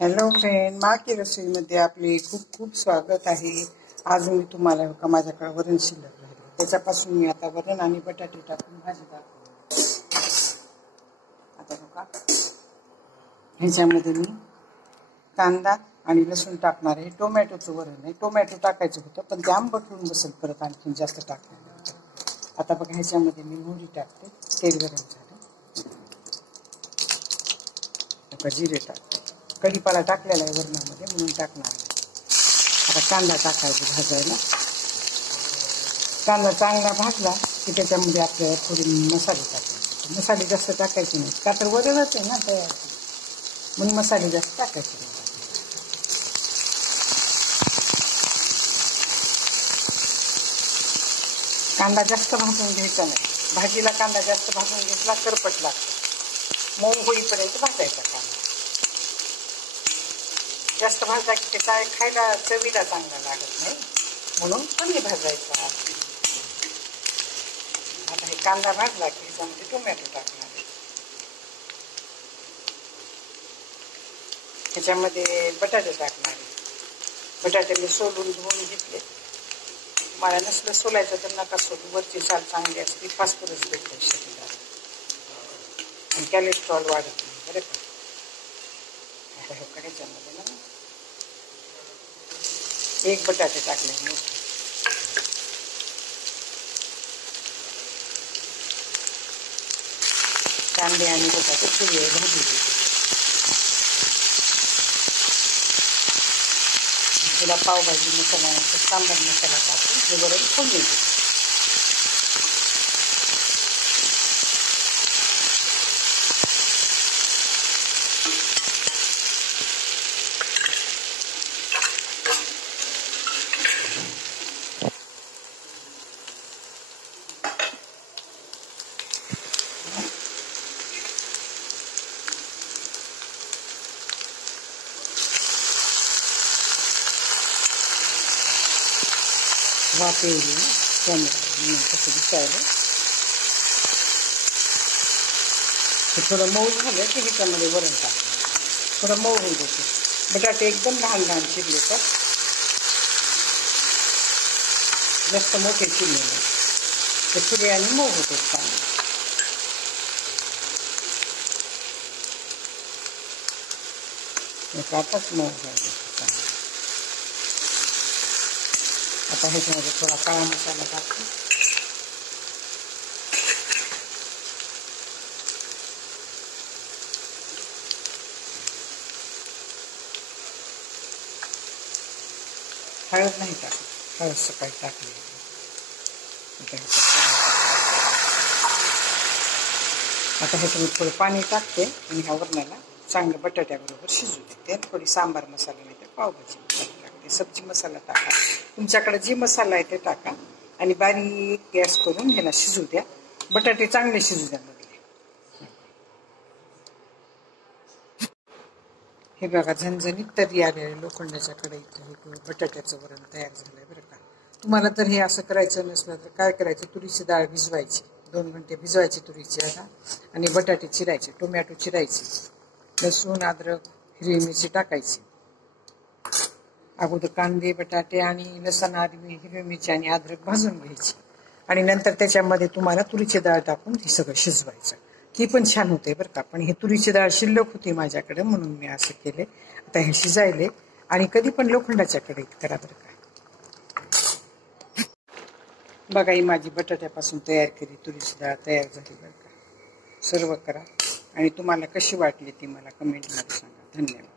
Hello friend, मा की रसोईमध्ये आपले खूप खूप स्वागत आहे. आज मी तुम्हाला का माझ्याकडे वरण शिल्लक राहिले त्याच्यापासून मी आता वरण आणि बटाटे टाकून भाजी दाखवली. आता बघा, ह्याच्यामध्ये मी कांदा आणि लसूण टाकणार आहे. टोमॅटोचं वरण आहे. टोमॅटो टाकायचं होतं पण ते आंबट होऊन बसेल परत आणखीन जास्त टाकल्यानंतर. आता बघा, ह्याच्यामध्ये मी मोहरी टाकते. तेल गरम झालं, आता जिरे टाकते. कढीपाला टाकलेला आहे वरणामध्ये म्हणून टाकणार आहे. आता कांदा टाकायचा भाजायला. कांदा चांगला भाजला की त्याच्यामध्ये आपल्याला थोडे मसाले टाकायचे. मसाले जास्त टाकायचे नाहीत का तर वरणच आहे ना तयार, म्हणून मसाले जास्त टाकायचे नाही. कांदा जास्त भाजून घ्यायचा नाही. भाजीला कांदा जास्त भाजून घेतला करपट लागतो. मऊ होईपर्यंत भाजायचा कांदा. जास्त भाजला की ते काय खायला चवीला चांगला लागत नाही, म्हणून कमी भाजायचा. आता हे कांदा भाजला की त्यामध्ये टोमॅटो टाकणार आहे. ह्याच्यामध्ये बटाटे टाकणार आहे. बटाटे मी सोलून धुवून घेतले. मला नसलं सोलायचं तर नका सोलू. वरची साल चांगली असते, फॉस्फरस भेटतं शरीराला आणि कॅलेस्ट्रॉल वाढत नाही बरं का. ह्याच्यामध्ये ना एक बटाटे टाकले. कांदे आणि बटाटे थोडी वेळ भाजू दे. थोडा पावभाजी मसाला सांबार मसाला टाकून हे वरण फोडणी दे. वाफ येईल ना कॅमेरा कसं दिसायला. हे थोडं मऊ झालं की ह्याच्यामध्ये वरण टाकलं. थोडं मऊ होईल होते. बटाटे एकदम लहान लहान चिरले तर जास्त मोठे चिरले नाही, ते थोडे आणि मऊ होते चांगले. आताच मऊ झाले चांगले. आता ह्याच्यामध्ये थोडा काळा मसाला टाकतो. हळद नाही टाकत, हळद सकाळी टाकली. आता ह्याच्यामध्ये थोडं पाणी टाकते आणि ह्या वरणाला चांगलं बटाट्याबरोबर शिजू देते. थोडी सांबार मसाला नाही तर पावभाजी मसाला टाकते. सब्जी मसाला टाका, तुमच्याकडे जे मसाला आहे ते टाका आणि बारीक गॅस करून ह्याला शिजू द्या. बटाटे चांगले शिजू द्या. हे बघा, झणझणीत तरी आलेलं लोखंडाच्या कढईत हे बटाट्याचं वरण तयार झालंय बरं का. तुम्हाला तर हे असं करायचं नसलं तर काय करायचं, तुरीची डाळ भिजवायची, 2 घंटे भिजवायची तुरीची डाळ, आणि बटाटे चिरायचे, टोमॅटो चिरायचे, लसूण अद्रक हिरवी मिरची टाकायची. अगोदर कांदे बटाटे आणि लसण हिरवी मिरची आणि अद्रक भाजून घ्यायची आणि नंतर त्याच्यामध्ये तुम्हाला तुरीची डाळ टाकून हे सगळं शिजवायचं. ती पण छान होते बरं का. पण हे तुरीची डाळ शिल्लक होती माझ्याकडे म्हणून मी असं केले. आता हे शिजायले आणि कधी पण लोखंडाच्या कढईत करा बरं का. बघा, ही माझी बटाट्यापासून तयार केली तुरीची डाळ तयार झाली बरं का. सर्व करा आणि तुम्हाला कशी वाटली ती मला कमेंटमध्ये सांगा. धन्यवाद.